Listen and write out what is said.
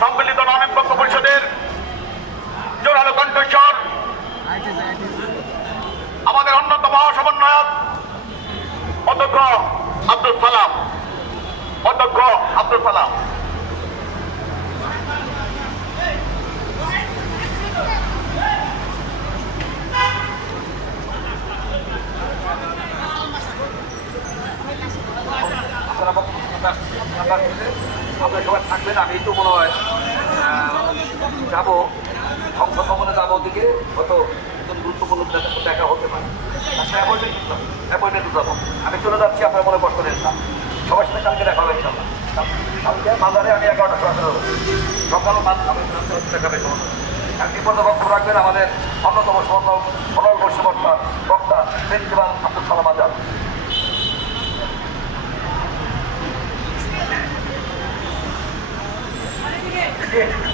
সম্মিলিত নামের পরিষদের জোরালো কণ্ঠস্বর আমাদের অন্যতম সমন্বয়ক অধ্যক্ষ আব্দুল সালাম। আপনার সবাই থাকবেন। আমি তো মনে হয় যাবো সংসদ ভবনে যাবো, ওদিকে হয়তো গুরুত্বপূর্ণ দেখা হতে পারে। অ্যাপয়েন্টমেন্ট যাবো, আমি চলে যাচ্ছি। আপনার মনে কষ্ট নেন না, সবার সাথে কালকে দেখা হবে ইনশাল্লাহ। কালকে মাজারে আমি 11টা সকালও দেখাবে কালকে পর্যন্ত বক্তব্য রাখবেন আমাদের অন্যতম বক্তা প্রিন্সিপাল আব্দুল সালাম আজাদ। Yeah.